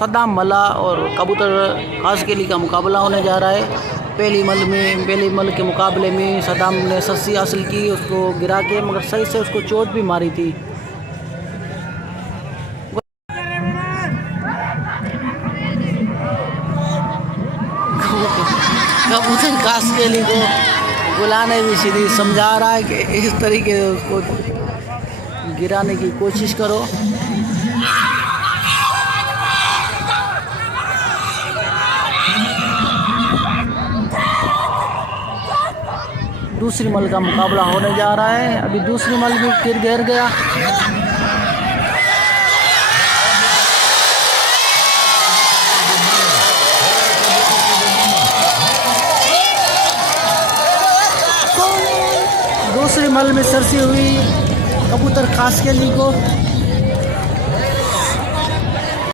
सद्दाम मल्ला और कबूतर खासकेली का मुकाबला होने जा रहा है। पहली मल के मुकाबले में सद्दाम ने 80 हासिल की उसको गिरा के, मगर सही से उसको चोट भी मारी थी। कबूतर खासकेली को बुलाने भी सीधी समझा रहा है कि इस तरीके से उसको गिराने की कोशिश करो। दूसरी मल का मुकाबला होने जा रहा है। अभी दूसरी मल भी गिर गया। दूसरी मल में सरसी हुई कबूतर खासकेली को।